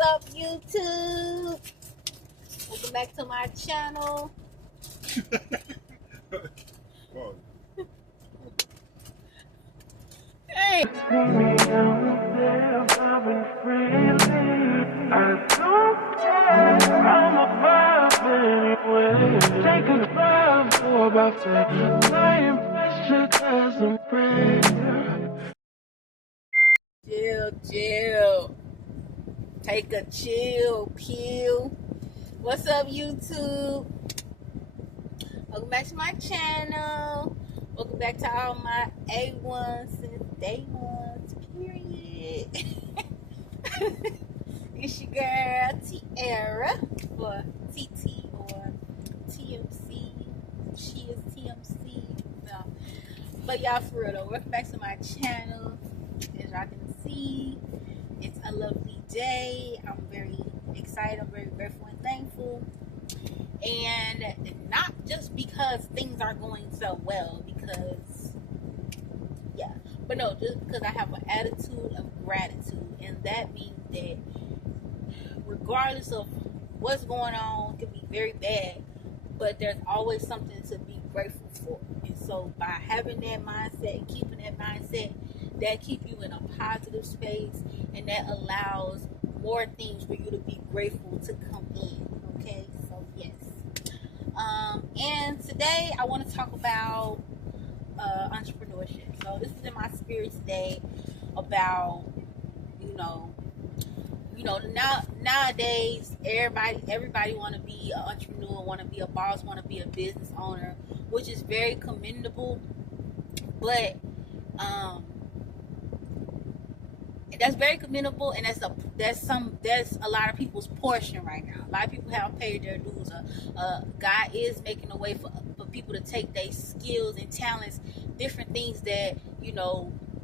up, YouTube? Welcome back to my channel. Hey. Chill. Take a chill pill. What's up, YouTube? Welcome back to my channel. Welcome back to all my A1s and day ones, period. It's your girl, Tiara, or TT, or TMC. She is TMC. No. But y'all, for real though, welcome back to my channel. As y'all can see, it's a lovely day. I'm very excited. I'm very grateful and thankful. And not just because things are going so well, because, yeah, but no, just because I have an attitude of gratitude. And that means that regardless of what's going on, it could be very bad, but there's always something to be grateful for. And so by having that mindset and keeping that mindset, that keep you in a positive space, and that allows more things for you to be grateful to come in. Okay, so yes. And today I want to talk about entrepreneurship. So this is in my spirit today about nowadays everybody want to be an entrepreneur, want to be a boss, want to be a business owner, which is very commendable, but that's very commendable, and that's a lot of people's portion right now. A lot of people haven't paid their dues. God is making a way for people to take their skills and talents, different things that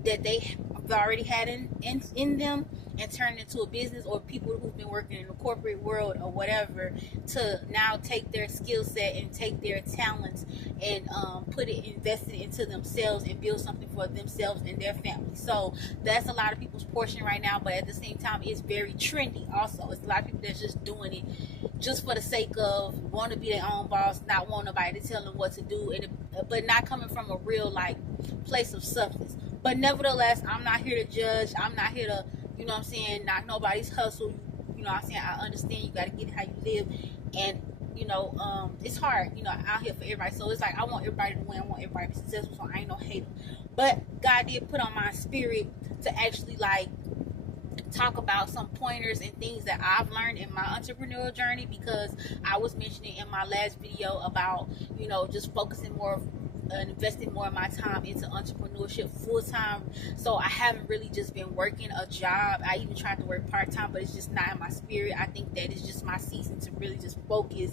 that they have already had in them, and turn into a business, or people who've been working in the corporate world or whatever, to now take their skill set and take their talents and invest it into themselves and build something for themselves and their family. So that's a lot of people's portion right now, but at the same time, it's very trendy also. It's a lot of people that's just doing it just for the sake of want to be their own boss, not want nobody to tell them what to do, but not coming from a real place of substance. But nevertheless, I'm not here to judge. I'm not here to, knock nobody's hustle. I understand you got to get how you live. And, it's hard, out here for everybody. So it's like, I want everybody to win. I want everybody to be successful. So I ain't no hater. But God did put on my spirit to actually, talk about some pointers and things that I've learned in my entrepreneurial journey, because I was mentioning in my last video about, just focusing more and investing more of my time into entrepreneurship full time. So I haven't really just been working a job. I even tried to work part time, but it's just not in my spirit. I think that it's just my season to really just focus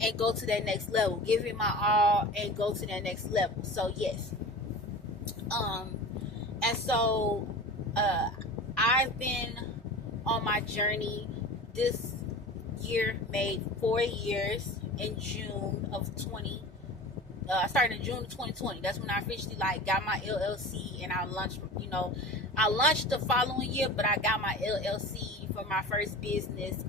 and go to that next level, give it my all and go to that next level. So yes. And so I've been on my journey. This year made 4 years in June of 20. I started in June of 2020. That's when I officially got my LLC, and I launched. I launched the following year, but I got my LLC for my first business,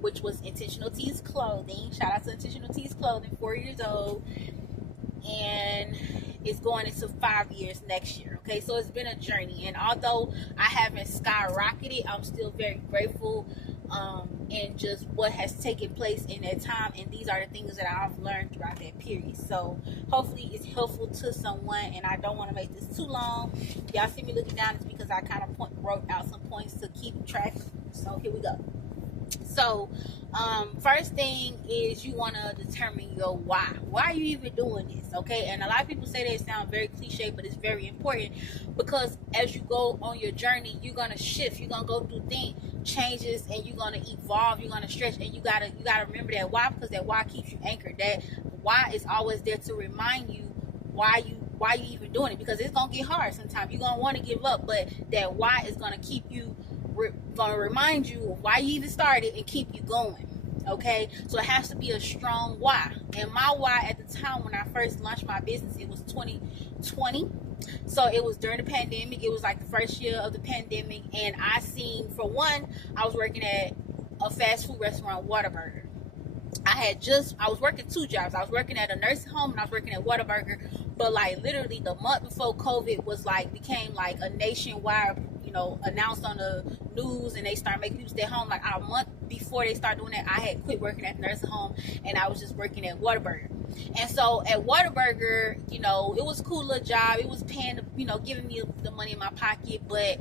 which was Intentional Tees Clothing. Shout out to Intentional Tees Clothing, 4 years old, and it's going into 5 years next year. Okay, so it's been a journey, and although I haven't skyrocketed, I'm still very grateful. And just what has taken place in that time, and these are the things that I've learned throughout that period. So hopefully it's helpful to someone, and I don't want to make this too long. Y'all see me looking down, it's because I kind of wrote out some points to keep track. So here we go. So first thing is, you want to determine your why. Why are you even doing this? Okay, and a lot of people say that it sounds very cliche, but it's very important, because as you go on your journey, you're gonna shift, you're gonna go through changes, and you're gonna evolve, you're gonna stretch, and you gotta remember that why, because that why keeps you anchored. That why is always there to remind you why you even doing it, because it's gonna get hard sometimes. You're gonna want to give up, but that why is gonna keep you, gonna remind you why you even started and keep you going. Okay, so it has to be a strong why. And my why at the time when I first launched my business, it was 2020. So it was during the pandemic. It was like the first year of the pandemic, and I seen, for one, I was working at a fast food restaurant, Whataburger. I was working two jobs. I was working at a nursing home and I was working at Whataburger. But like literally the month before COVID was like, became like a nationwide, announced on the news, and they started making people stay home. Like a month before they started doing that, I had quit working at the nursing home and I was just working at Whataburger. And so at Whataburger, it was a cool little job. It was paying, giving me the money in my pocket, but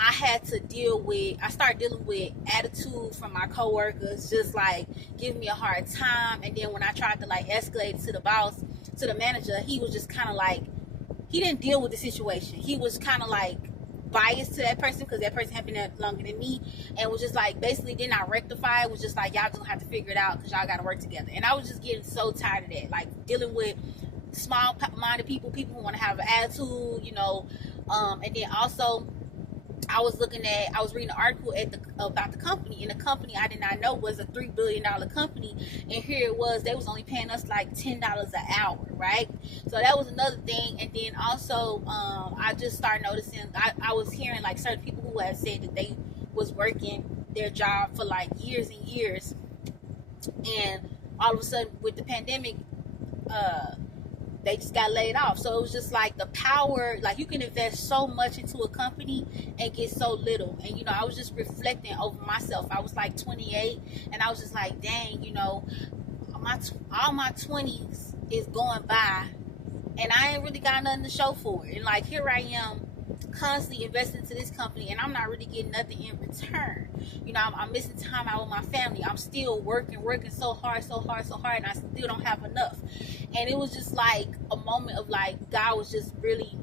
I started dealing with attitude from my coworkers, just like giving me a hard time. And then when I tried to like escalate to the boss, to the manager, he was just kind of like, he didn't deal with the situation. He was kind of like biased to that person because that person had been there longer than me, and was just like, basically did not rectify it. Was just like, y'all just gonna have to figure it out because y'all gotta work together. And I was just getting so tired of that, like dealing with small-minded people who want to have an attitude, and then also I was reading an article about the company, and the company I did not know was a $3 billion company, and here it was, they was only paying us like $10 an hour, right? So that was another thing. And then also, I just started noticing, I was hearing like certain people who had said that they was working their job for like years and years, and all of a sudden with the pandemic, they just got laid off. So it was just like the power, like you can invest so much into a company and get so little. And I was just reflecting over myself. I was like 28, and I was just like, dang, all my 20s is going by and I ain't really got nothing to show for it. And like, here I am constantly investing into this company, and I'm not really getting nothing in return. I'm missing time out with my family. I'm still working so hard, and I still don't have enough. And it was just like a moment of like, God was just really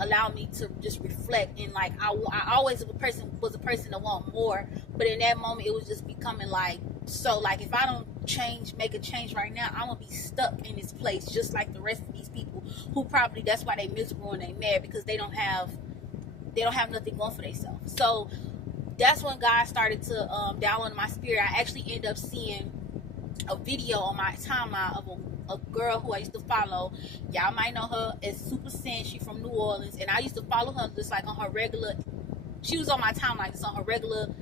allowing me to just reflect. And like, I always was a person to want more, but in that moment it was just becoming like, so like, if I don't make a change right now, I'm gonna be stuck in this place just like the rest of these people who probably, that's why they miserable and they mad, because they don't have nothing going for themselves. So that's when God started to download in my spirit. I actually ended up seeing a video on my timeline of a girl who I used to follow. Y'all might know her as Super Sin. She's from New Orleans, and I used to follow her just like on her regular. She was on my timeline just on her regular.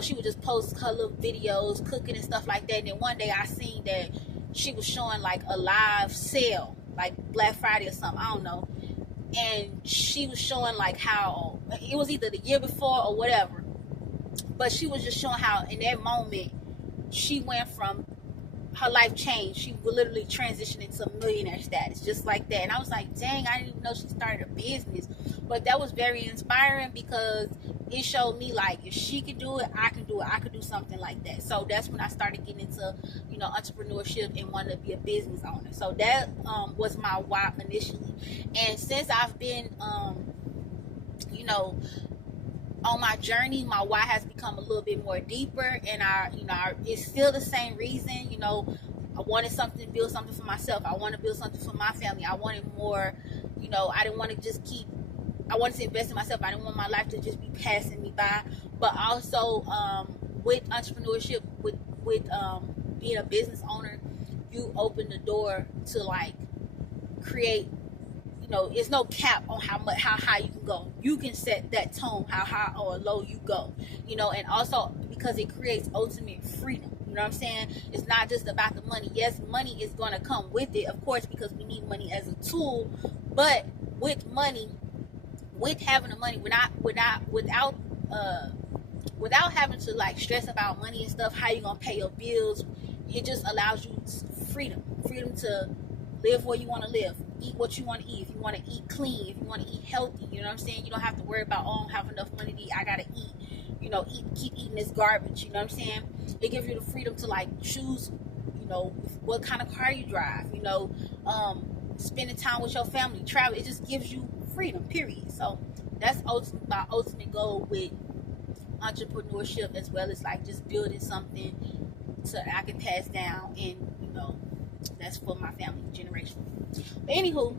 She would just post her little videos, cooking and stuff like that. And then one day I seen that she was showing like a live sale, like Black Friday or something, I don't know. And she was showing like how it was either the year before or whatever, but she was just showing how in that moment she went from, her life changed. She would literally transition into millionaire status just like that. And I was like, dang, I didn't even know she started a business. But that was very inspiring because it showed me like, if she could do it, I can do it. I could do something like that. So that's when I started getting into entrepreneurship and wanted to be a business owner. So that was my why initially. And since I've been on my journey, my why has become a little bit more deeper, and it's still the same reason. I wanted something, build something for myself. I want to build something for my family. I wanted more. I didn't want to just I wanted to invest in myself. I didn't want my life to just be passing me by. But also, with entrepreneurship, with being a business owner, you open the door to like create. It's no cap on how high you can go. You can set that tone, how high or low you go. And also because it creates ultimate freedom. You know what I'm saying? It's not just about the money. Yes, money is going to come with it, of course, because we need money as a tool. But with money, with having the money, without having to like stress about money and stuff, how you gonna pay your bills, it just allows you freedom to live where you want to live, eat what you want to eat. If you want to eat clean, if you want to eat healthy, you know what I'm saying? You don't have to worry about, I don't have enough money to eat, I gotta eat, keep eating this garbage, you know what I'm saying? It gives you the freedom to like choose, what kind of car you drive, spending time with your family, travel. It just gives you freedom, period. So that's my ultimate goal with entrepreneurship, as well as like just building something I can pass down, and that's for my family generation. But anywho,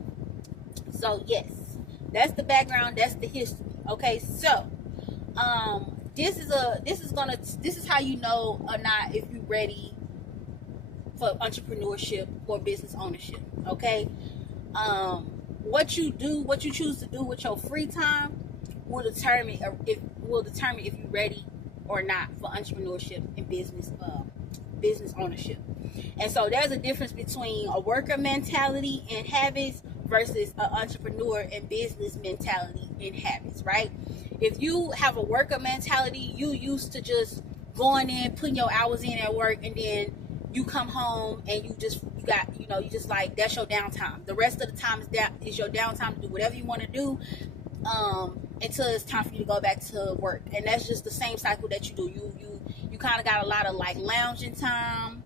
so yes, that's the background, that's the history. Okay, so this is how you know or not if you're ready for entrepreneurship or business ownership. Okay, what you do, what you choose to do with your free time will determine if you're ready or not for entrepreneurship and business ownership. And so there's a difference between a worker mentality and habits versus an entrepreneur and business mentality and habits, right? If you have a worker mentality, you used to just going in, putting your hours in at work, and then you come home and you just like, that's your downtime. The rest of the time is your downtime to do whatever you want to do, until it's time for you to go back to work. And that's just the same cycle that you do. You kind of got a lot of like lounging time.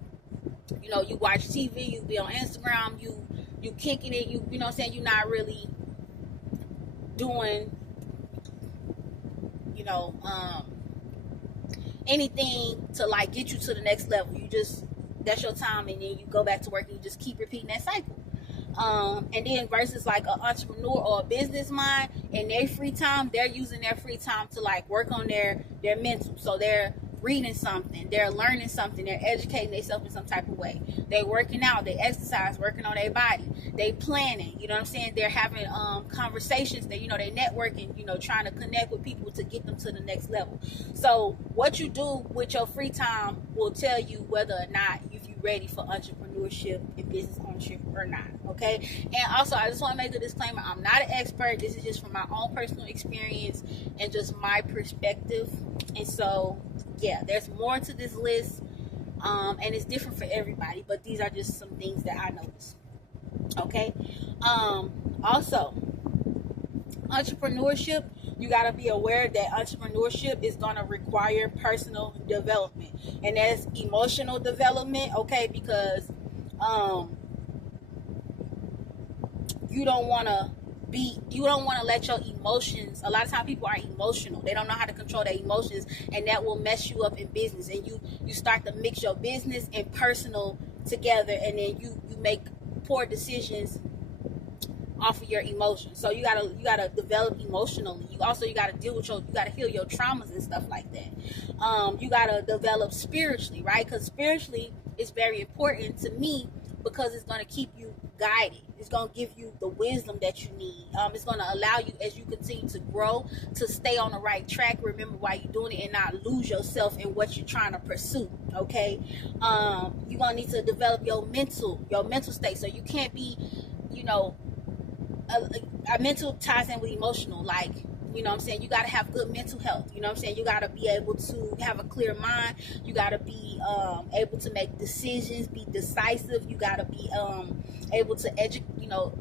You watch TV, you be on Instagram, you kicking it, you know what I'm saying, you're not really doing anything to like get you to the next level. That's your time, and then you go back to work and you just keep repeating that cycle. And then versus like an entrepreneur or a business mind, in their free time, they're using their free time to like work on their mental. So they're reading something, they're learning something, they're educating themselves in some type of way. They're working out, they exercise, working on their body, they planning, you know what I'm saying? They're having conversations, they they networking, trying to connect with people to get them to the next level. So what you do with your free time will tell you whether or not if you're ready for entrepreneurship and business ownership or not. Okay. And also, I just want to make a disclaimer, I'm not an expert. This is just from my own personal experience and just my perspective. And so yeah, there's more to this list, and it's different for everybody, but these are just some things that I noticed. Okay. Also, entrepreneurship, you got to be aware that entrepreneurship is going to require personal development, and that's emotional development. Okay, because you don't want to let your emotions, a lot of times people are emotional, they don't know how to control their emotions, and that will mess you up in business, and you start to mix your business and personal together, and then you make poor decisions off of your emotions. So you gotta develop emotionally. You gotta deal with you gotta heal your traumas and stuff like that. You gotta develop spiritually, right? Because spiritually is very important to me, because it's going to keep you guided. It's going to give you the wisdom that you need. It's going to allow you, as you continue to grow, to stay on the right track, remember why you're doing it, and not lose yourself in what you're trying to pursue. Okay. You're going to need to develop your mental state. So you can't be, a mental ties in with emotional, like, you know what I'm saying? You got to have good mental health. You know what I'm saying? You got to be able to have a clear mind. You got to be able to make decisions, be decisive. You got to be able to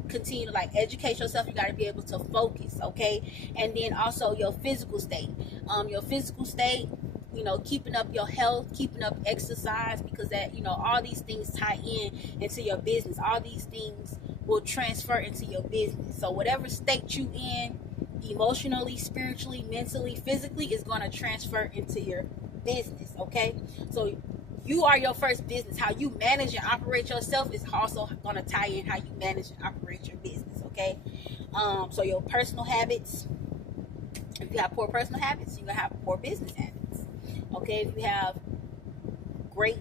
continue to like educate yourself. You got to be able to focus, okay? And then also your physical state. Keeping up your health, keeping up exercise, because that, all these things tie into your business. All these things will transfer into your business. So whatever state you in, emotionally, spiritually, mentally, physically, is going to transfer into your business. Okay, so you are your first business. How you manage and operate yourself is also going to tie in how you manage and operate your business. Okay, so your personal habits, if you have poor personal habits, you're going to have poor business habits. Okay, if you have great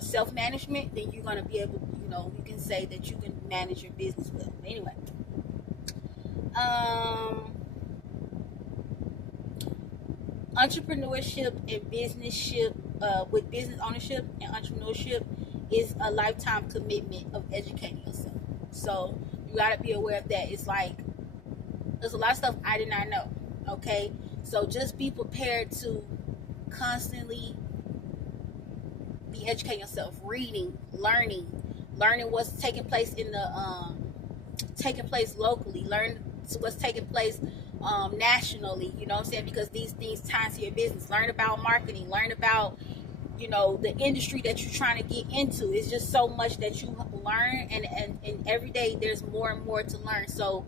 self-management, then you're going to be able, you can say that you can manage your business well. Anyway, entrepreneurship and with business ownership and entrepreneurship is a lifetime commitment of educating yourself. So you got to be aware of that. It's like, there's a lot of stuff I did not know. Okay, so just be prepared to constantly be educating yourself, reading, learning what's taking place taking place locally, learn what's taking place nationally, you know what I'm saying, because these things tie into your business. Learn about marketing, learn about the industry that you're trying to get into. It's just so much that you learn, and every day there's more and more to learn. So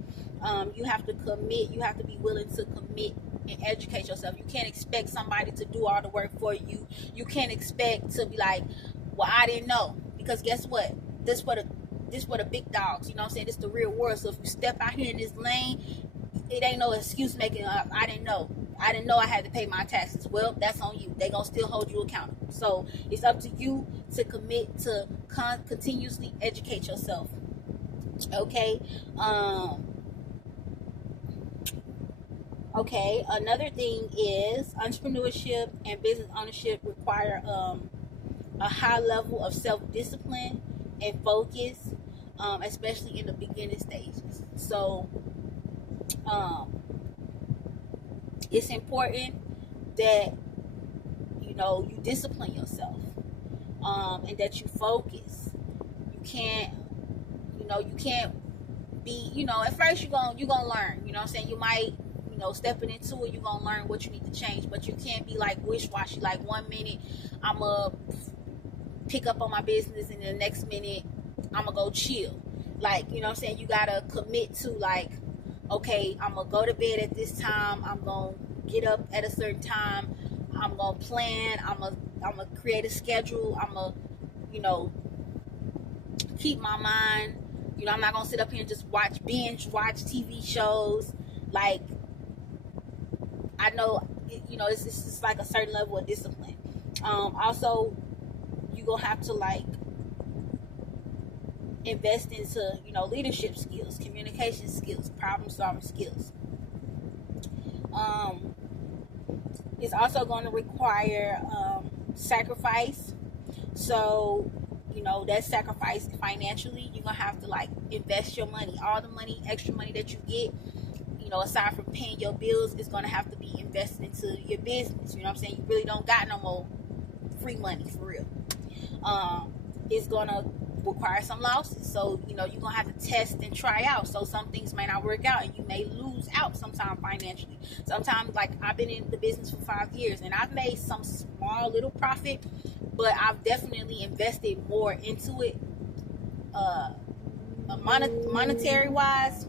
you have to commit, you have to be willing to commit and educate yourself. You can't expect somebody to do all the work for you. You can't expect to be like, well, I didn't know, because guess what, this what the big dogs, you know what I'm saying, this the real world. So if you step out here in this lane, it ain't no excuse making up. I didn't know I had to pay my taxes. Well, that's on you. They gonna still hold you accountable. So it's up to you to commit to continuously educate yourself. Okay. Okay, another thing is entrepreneurship and business ownership require a high level of self-discipline and focus, especially in the beginning stages. So um, it's important that you discipline yourself, and that you focus. You can't you can't be, at first you're gonna learn, what I'm saying. You might, stepping into it, you're gonna learn what you need to change, but you can't be like wish-washy, like 1 minute I'm gonna pick up on my business and the next minute I'm gonna go chill. Like, what I'm saying, you gotta commit to, like, okay, I'm gonna go to bed at this time, I'm gonna get up at a certain time, I'm gonna plan, I'm gonna create a schedule, I'm gonna, keep my mind, I'm not gonna sit up here and just binge watch TV shows. Like, I know, it's just like a certain level of discipline. Also, you gonna have to, like, invest into, leadership skills, communication skills, problem solving skills. It's also going to require sacrifice. So, that sacrifice financially. You're gonna have to, like, invest your money, all the money, extra money that you get, aside from paying your bills, is gonna have to be invested into your business. You know what I'm saying? You really don't got no more free money, for real. It's gonna require some losses. So, you're gonna have to test and try out. So some things may not work out and you may lose out sometimes financially. Sometimes, like, I've been in the business for 5 years and I've made some small little profit, but I've definitely invested more into it, monetary wise,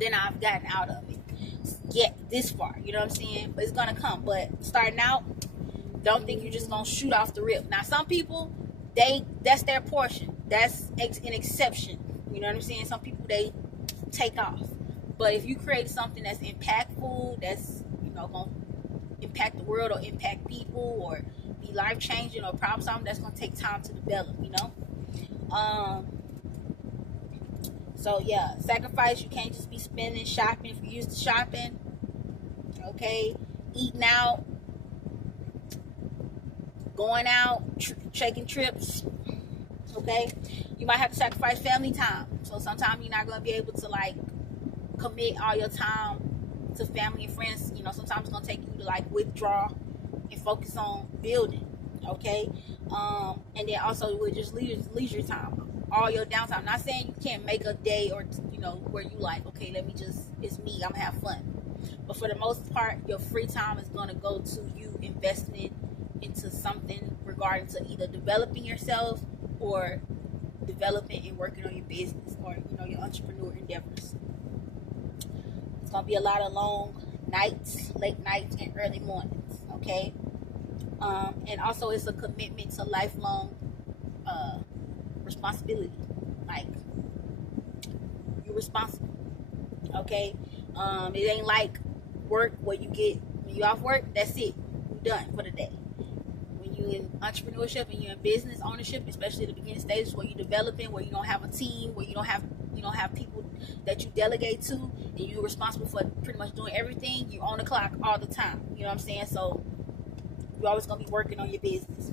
than I've gotten out of it yet this far. You know what I'm saying? But it's gonna come. But starting out, don't think you're just gonna shoot off the rip. Now, some people, that's their portion. That's an exception. You know what I'm saying? Some people, they take off. But if you create something that's impactful, that's, gonna impact the world or impact people or be life changing or problem solving, that's gonna take time to develop. So yeah, sacrifice. You can't just be spending, shopping. If you're used to shopping, okay, eating out, going out, taking trips, okay, you might have to sacrifice family time. So sometimes you're not going to be able to, like, commit all your time to family and friends. Sometimes it's going to take you to, like, withdraw and focus on building, okay. And then also with just leisure time, all your downtime. I'm not saying you can't make a day or where you, like, okay, it's me, I'm gonna have fun. But for the most part, your free time is going to go to you investing into something regarding to either developing yourself or developing and working on your business or your entrepreneur endeavors. It's gonna be a lot of long nights, late nights, and early mornings, okay. And also, it's a commitment to lifelong responsibility. Like, you're responsible, okay. It ain't like work where when you off work, that's it, you're done for the day. When you in entrepreneurship and you're in business ownership, especially the beginning stages where you're developing, where you don't have a team, where you don't have people that you delegate to, and you're responsible for pretty much doing everything, you're on the clock all the time. You know what I'm saying? So you're always gonna be working on your business.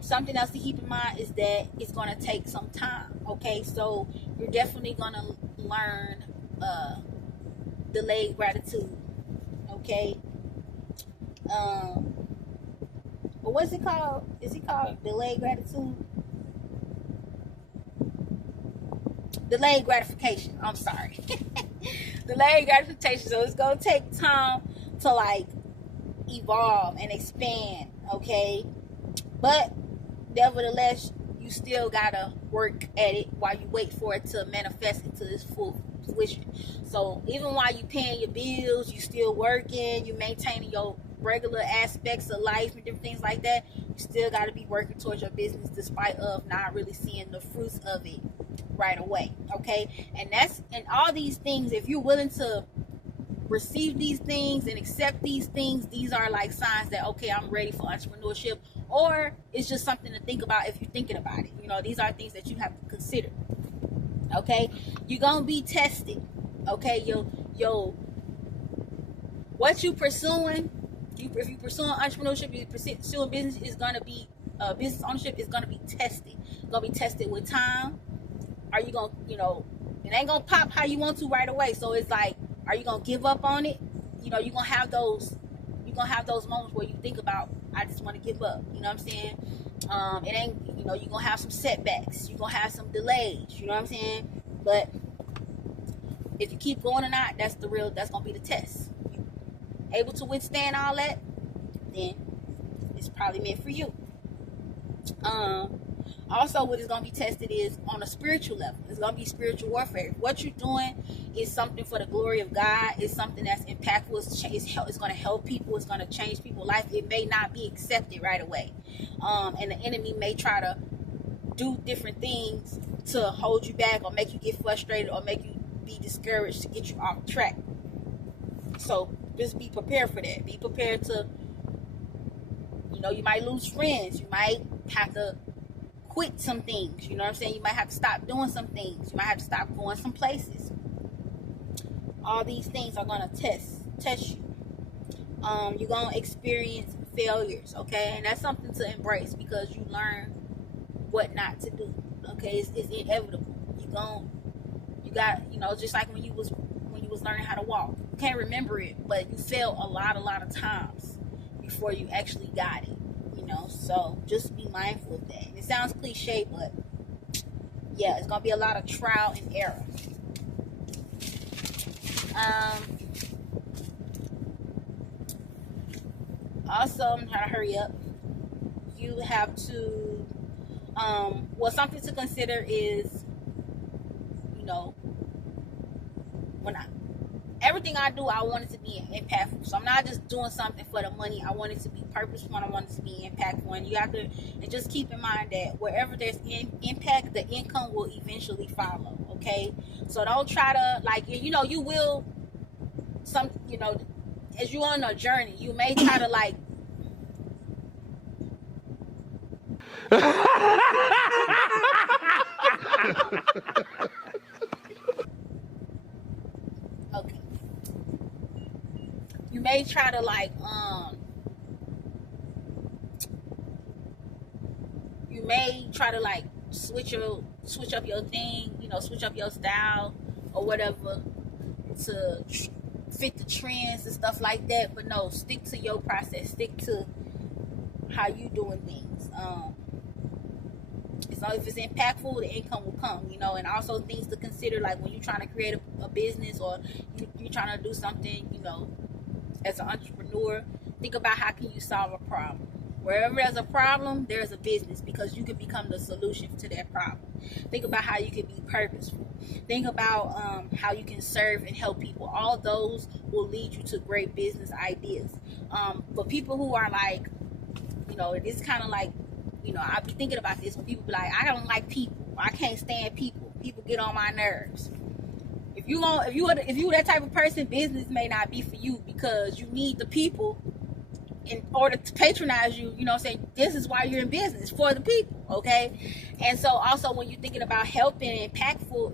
Something else to keep in mind is that it's gonna take some time. Okay, so you're definitely gonna learn delayed gratitude. Okay. But what's it called? Is it called delayed gratitude? Delayed gratification. I'm sorry. Delayed gratification. So it's gonna take time to, like, evolve and expand. Okay. But nevertheless, you still gotta work at it while you wait for it to manifest into this full fruition. So even while you paying your bills, you still working, you maintaining your regular aspects of life and different things like that, you still got to be working towards your business despite of not really seeing the fruits of it right away. Okay. And all these things, if you're willing to receive these things and accept these things, these are like signs that, okay, I'm ready for entrepreneurship. Or it's just something to think about if you're thinking about it. You know, these are things that you have to consider. Okay, you're gonna be tested. Okay, what you pursuing, if you pursuing entrepreneurship, you pursuing business, is gonna be business ownership is gonna be tested. It's gonna be tested with time. Are you gonna, it ain't gonna pop how you want to right away. So it's like, are you gonna give up on it? You're gonna have those moments where you think about, I just want to give up. You know what I'm saying? It ain't, you're gonna have some setbacks. You're gonna have some delays. You know what I'm saying? But if you keep going or not, that's gonna be the test. You able to withstand all that, then it's probably meant for you. Also, what is going to be tested is on a spiritual level. It's going to be spiritual warfare. What you're doing is something for the glory of God. It's something that's impactful. It's going to help people. It's going to change people's life. It may not be accepted right away. And the enemy may try to do different things to hold you back or make you get frustrated or make you be discouraged to get you off track. So just be prepared for that. Be prepared to, you might lose friends. You might have to quit some things. You know what I'm saying? You might have to stop doing some things. You might have to stop going some places. All these things are going to test you. You're going to experience failures, okay? And that's something to embrace because you learn what not to do, okay? It's inevitable. You got, just like when you was learning how to walk. You can't remember it, but you failed a lot of times before you actually got it. So just be mindful of that. And it sounds cliche, but yeah, it's gonna be a lot of trial and error. Also, I'm trying to hurry up. You have to, something to consider is, when everything I do, I want it to be impactful. So I'm not just doing something for the money. I want it to be purposeful. I want it to be impactful. And you have to, and just keep in mind that wherever there's impact, the income will eventually follow. Okay, so don't try to you will as you're on a journey, you may try to okay. You may try to switch up your thing, switch up your style or whatever to fit the trends and stuff like that. But no, stick to your process. Stick to how you doing things. As long as it's impactful, the income will come, and also things to consider, like when you're trying to create a business or you're trying to do something, as an entrepreneur, think about how can you solve a problem. Wherever there's a problem, there's a business, because you can become the solution to that problem. Think about how you can be purposeful. Think about how you can serve and help people. All those will lead you to great business ideas. For people who are it's kind of I be thinking about this when people be like, I don't like people. I can't stand people. People get on my nerves. If you that type of person, business may not be for you, because you need the people in order to patronize you. This is why you're in business, for the people, okay? And so also when you're thinking about helping and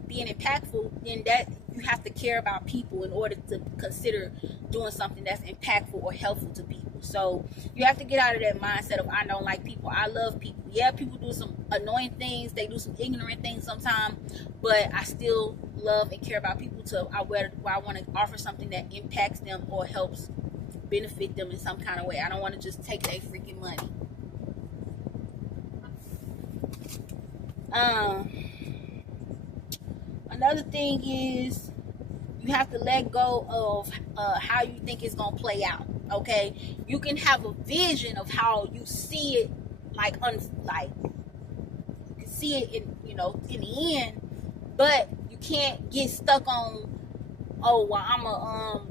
being impactful, then that you have to care about people in order to consider doing something that's impactful or helpful to people. So you have to get out of that mindset of, I don't like people, I love people. Yeah, people do some annoying things, they do some ignorant things sometimes, but I still love and care about people where I want to offer something that impacts them or helps benefit them in some kind of way. I don't want to just take their freaking money. Another thing is you have to let go of how you think it's gonna play out. Okay, you can have a vision of how you see it, you can see it in the end, but you can't get stuck on, I'ma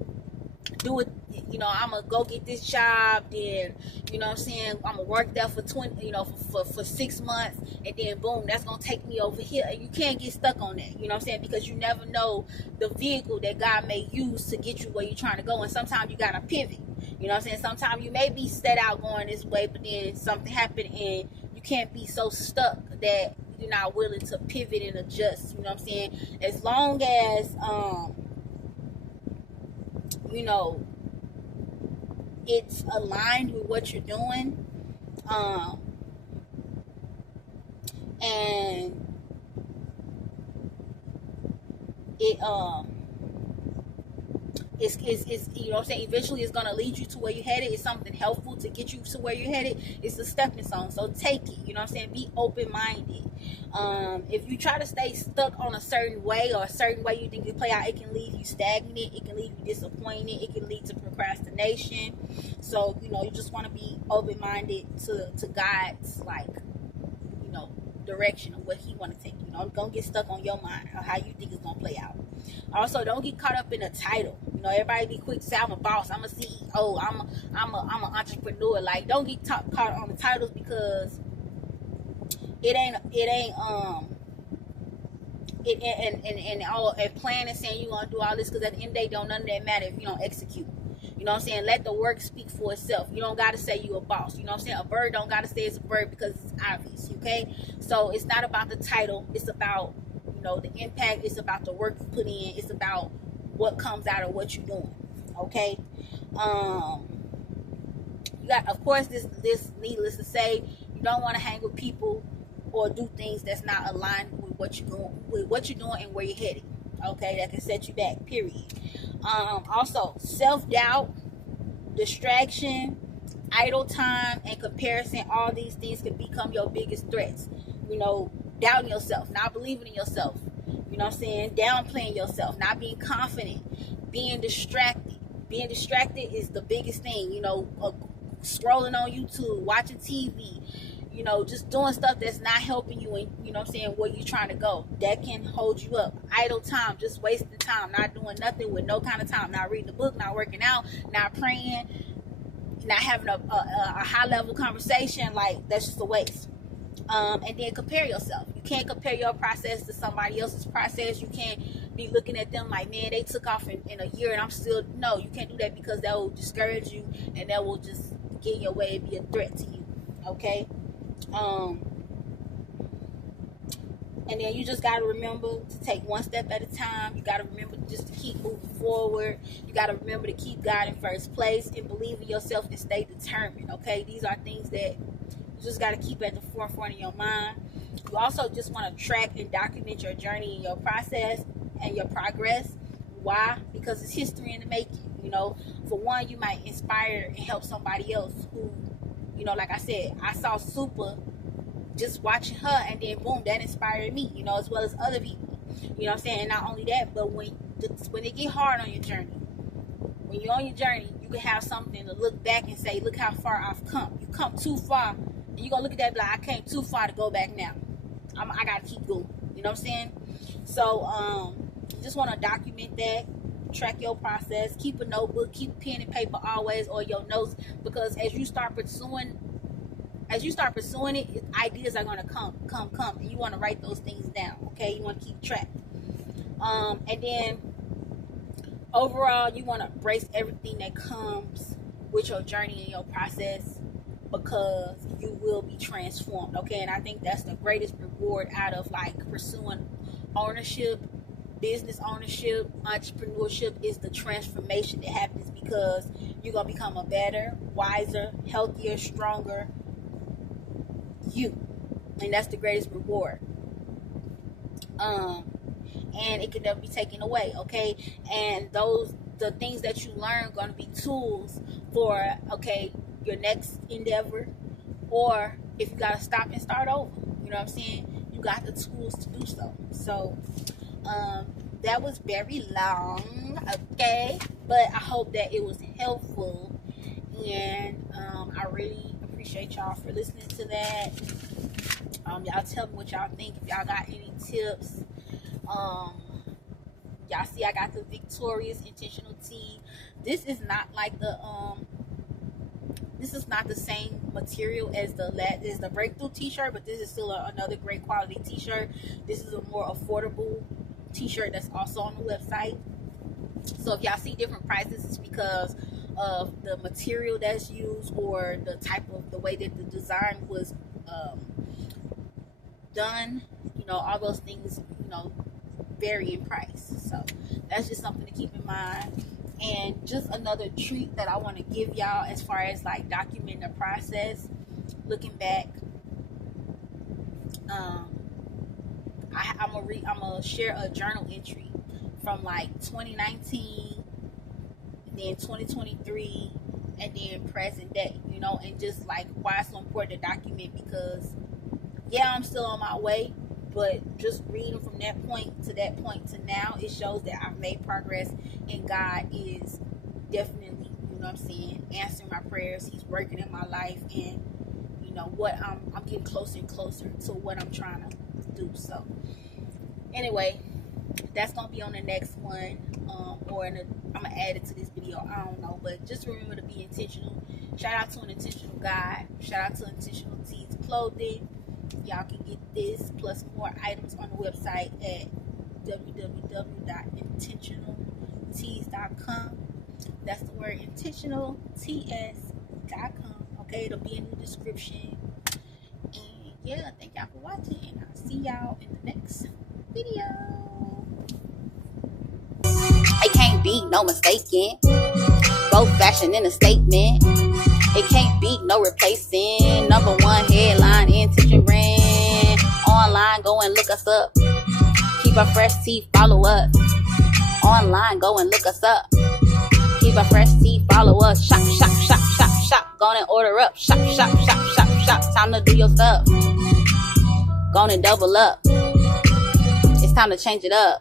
do it you know, I'm gonna go get this job, then, you know what I'm saying, I'm gonna work there for 20, you know, for 6 months, and then boom, that's gonna take me over here. And you can't get stuck on that, you know what I'm saying, because you never know the vehicle that God may use to get you where you're trying to go. And sometimes you gotta pivot, you know what I'm saying. Sometimes you may be set out going this way, but then something happened, and you can't be so stuck that you're not willing to pivot and adjust, you know what I'm saying. As long as you know, it's aligned with what you're doing, and it it's you know what I'm saying, eventually it's gonna lead you to where you're headed. It's something helpful to get you to where you're headed. It's a stepping stone, so take it, you know what I'm saying. Be open-minded. If you try to stay stuck on a certain way, or a certain way you think you play out, it can leave you stagnant, it can leave you disappointed, it can lead to procrastination. So, you know, you just want to be open-minded to God's, like, you know, direction of what he want to take you. Don't get stuck on your mind or how you think it's gonna play out. Also, don't get caught up in a title. You know, everybody be quick to say, I'm a boss, I'm a CEO, I'm an entrepreneur. Like, don't get caught on the titles, because it ain't and planning, saying you gonna do all this, because at the end of the day, don't none of that matter if you don't execute. You know what I'm saying? Let the work speak for itself. You don't gotta say you a boss. You know what I'm saying? A bird don't gotta say it's a bird because it's obvious. Okay, so it's not about the title. It's about, you know, the impact. It's about the work you put in. It's about what comes out of what you're doing. Okay. You got, of course, this needless to say, you don't want to hang with people or do things that's not aligned with what you're doing and where you're headed. Okay, that can set you back, period. Also, self-doubt, distraction, idle time, and comparison, all these things can become your biggest threats. You know, doubting yourself, not believing in yourself, you know what I'm saying, downplaying yourself, not being confident, being distracted. Being distracted is the biggest thing, you know, scrolling on YouTube, watching TV, you know, just doing stuff that's not helping you, and, you know what I'm saying, where you're trying to go. That can hold you up. Idle time, just wasting time, not doing nothing with no kind of time, not reading a book, not working out, not praying, not having a high level conversation. Like, that's just a waste. And then compare yourself. You can't compare your process to somebody else's process. You can't be looking at them like, man, they took off in a year and I'm still, no, you can't do that, because that will discourage you, and that will just get in your way and be a threat to you. Okay. And then you just got to remember to take one step at a time. You got to remember just to keep moving forward. You got to remember to keep God in first place and believe in yourself and stay determined. Okay, these are things that you just got to keep at the forefront of your mind. You also just want to track and document your journey and your process and your progress. Why? Because it's history in the making. You know, for one, you might inspire and help somebody else who, you know, like I said, I saw Super, just watching her, and then boom, that inspired me, you know, as well as other people. You know what I'm saying? And not only that, but when it get hard on your journey, when you're on your journey, you can have something to look back and say, look how far I've come. You come too far, and you're going to look at that and be like, I came too far to go back now. I got to keep going. You know what I'm saying? So, you just want to document that. Track your process. Keep a notebook. Keep pen and paper always, or your notes, because as you start pursuing it, ideas are going to come, and you want to write those things down. Okay, you want to keep track. And then overall, you want to embrace everything that comes with your journey and your process, because you will be transformed. Okay, and I think that's the greatest reward out of, like, pursuing ownership, business ownership, entrepreneurship, is the transformation that happens, because you're going to become a better, wiser, healthier, stronger you. And that's the greatest reward. And it can never be taken away. Okay, and the things that you learn are going to be tools for, okay, your next endeavor, or if you got to stop and start over, you know what I'm saying, you got the tools to do so. So that was very long, okay, but I hope that it was helpful, and I really appreciate y'all for listening to that. Y'all tell me what y'all think. If y'all got any tips, y'all Y'all see I got the Victorious Intentional Tee. This is not like the this is not the same material as the Breakthrough t-shirt, but this is still another great quality t-shirt. This is a more affordable t-shirt that's also on the website. So if y'all see different prices, it's because of the material that's used or the way that the design was done. You know, all those things, you know, vary in price. So that's just something to keep in mind. And just another treat that I want to give y'all as far as like documenting the process. Looking back, I'm gonna share a journal entry from like 2019, then 2023, and then present day. You know, and just like why it's so important to document, because yeah, I'm still on my way, but just reading from that point to now, it shows that I've made progress, and God is definitely, you know what I'm saying, answering my prayers. He's working in my life, and you know what, I'm getting closer and closer to what I'm trying to do. So anyway, that's gonna be on the next one, or I'm gonna add it to this video. I don't know, but just remember to be intentional. Shout out to an intentional guy. Shout out to Intentional Tees Clothing. Y'all can get this plus more items on the website at www.intentionaltees.com. That's the word intentionalts.com. Okay, it'll be in the description. And yeah, thank y'all for watching, and I'll see y'all in the next video. It can't be no mistaking. Both fashion in a statement. It can't be no replacing. #1 headline, Intention brand. Online, go and look us up. Keep our fresh tea, follow us. Online, go and look us up. Keep our fresh tea, follow us. Shop, shop, shop, shop, shop. Go and order up. Shop, shop, shop, shop, shop. Time to do your stuff. Go and double up. It's time to change it up.